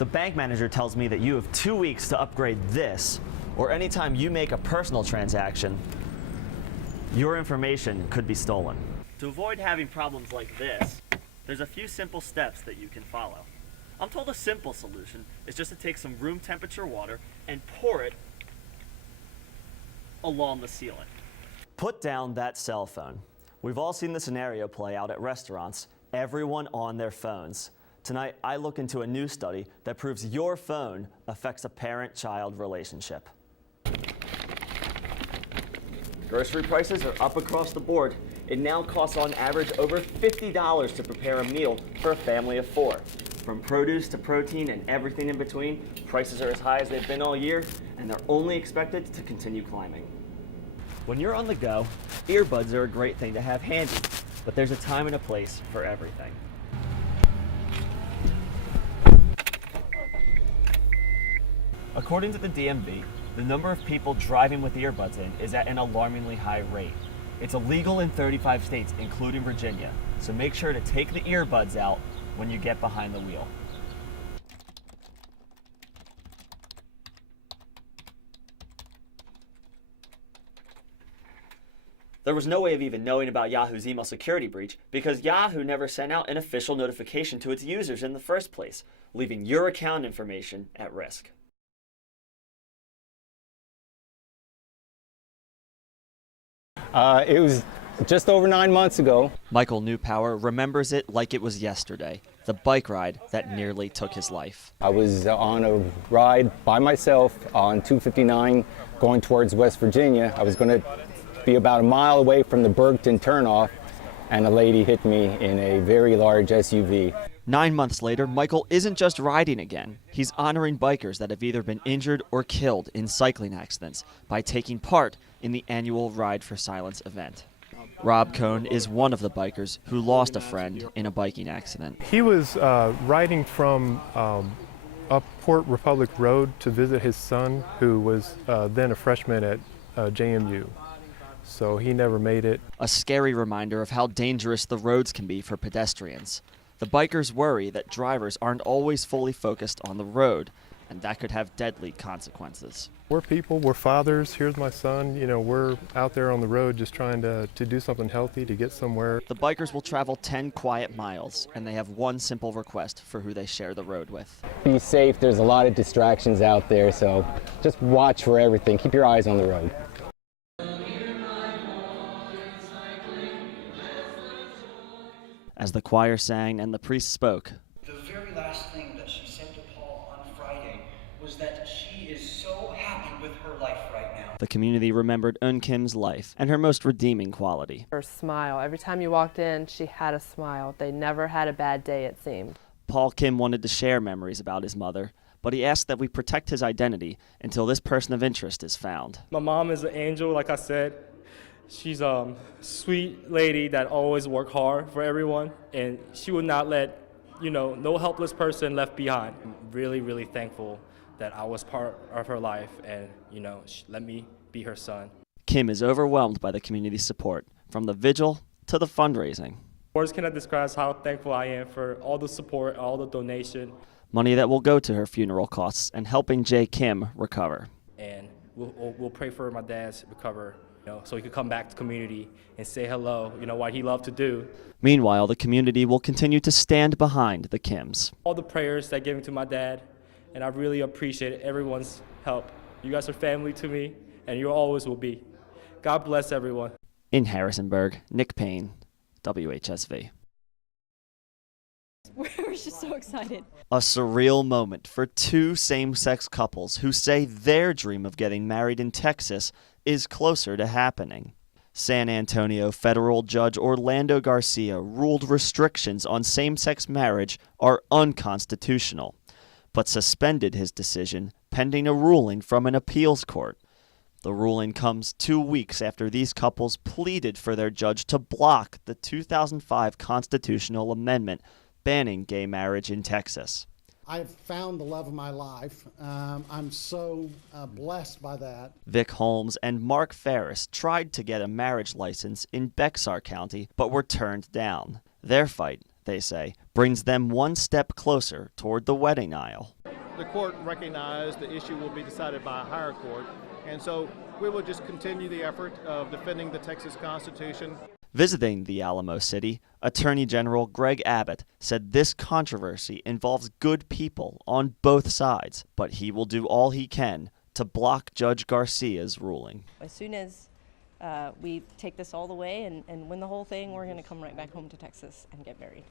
The bank manager tells me that you have 2 weeks to upgrade this, or anytime you make a personal transaction, your information could be stolen. To avoid having problems like this, there's a few simple steps that you can follow. I'm told a simple solution is just to take some room temperature water and pour it along the ceiling. Put down that cell phone. We've all seen the scenario play out at restaurants, everyone on their phones. Tonight, I look into a new study that proves your phone affects a parent-child relationship. Grocery prices are up across the board. It now costs on average over $50 to prepare a meal for a family of 4. From produce to protein and everything in between, prices are as high as they've been all year, and they're only expected to continue climbing. When you're on the go, earbuds are a great thing to have handy, but there's a time and a place for everything. According to the DMV, the number of people driving with earbuds in is at an alarmingly high rate. It's illegal in 35 states, including Virginia, so make sure to take the earbuds out when you get behind the wheel. There was no way of even knowing about Yahoo's email security breach because Yahoo never sent out an official notification to its users in the first place, leaving your account information at risk. It was just over 9 months ago. Michael Newpower remembers it like it was yesterday, the bike ride that nearly took his life. I was on a ride by myself on 259 going towards West Virginia. I was going to be about a mile away from the Bergton turnoff, and a lady hit me in a very large SUV. 9 months later, Michael isn't just riding again. He's honoring bikers that have either been injured or killed in cycling accidents by taking part in the annual Ride for Silence event. Rob Cohn is one of the bikers who lost a friend in a biking accident. He was riding from up Port Republic Road to visit his son, who was then a freshman at JMU. So he never made it. A scary reminder of how dangerous the roads can be for pedestrians. The bikers worry that drivers aren't always fully focused on the road, and that could have deadly consequences. We're people, we're fathers. Here's my son. You know, we're out there on the road just trying to do something healthy, to get somewhere. The bikers will travel 10 quiet miles, and they have one simple request for who they share the road with. Be safe. There's a lot of distractions out there, so just watch for everything. Keep your eyes on the road. As the choir sang and the priest spoke, the very last thing that she said to Paul on Friday was that she is so happy with her life right now. the community remembered Eun Kim's life and her most redeeming quality. Her smile. Every time you walked in, she had a smile. They never had a bad day, it seemed. Paul Kim wanted to share memories about his mother, but he asked that we protect his identity until this person of interest is found. My mom is an angel, like I said. She's a sweet lady that always worked hard for everyone, and she would not let, no helpless person left behind. I'm really, really thankful that I was part of her life, and, she let me be her son. Kim is overwhelmed by the community's support, from the vigil to the fundraising. Words cannot describe how thankful I am for all the support, all the donation. Money that will go to her funeral costs and helping Jay Kim recover. And we'll pray for my dad's recover, so he could come back to the community and say hello, what he loved to do. Meanwhile, the community will continue to stand behind the Kims. All the prayers that gave to my dad, and I really appreciate everyone's help. You guys are family to me, and you always will be. God bless everyone. In Harrisonburg, Nick Payne, WHSV. We're just so excited. A surreal moment for two same-sex couples who say their dream of getting married in Texas is closer to happening. San Antonio federal judge Orlando Garcia ruled restrictions on same-sex marriage are unconstitutional, but suspended his decision pending a ruling from an appeals court. The ruling comes 2 weeks after these couples pleaded for their judge to block the 2005 constitutional amendment banning gay marriage in Texas. I have found the love of my life. I'm so blessed by that. Vic Holmes and Mark Ferris tried to get a marriage license in Bexar County, but were turned down. Their fight, they say, brings them one step closer toward the wedding aisle. the court recognized the issue will be decided by a higher court, and so we will just continue the effort of defending the Texas Constitution. Visiting the Alamo City, Attorney General Greg Abbott said this controversy involves good people on both sides, but he will do all he can to block Judge Garcia's ruling. As soon as we take this all the way and win the whole thing, we're going to come right back home to Texas and get married.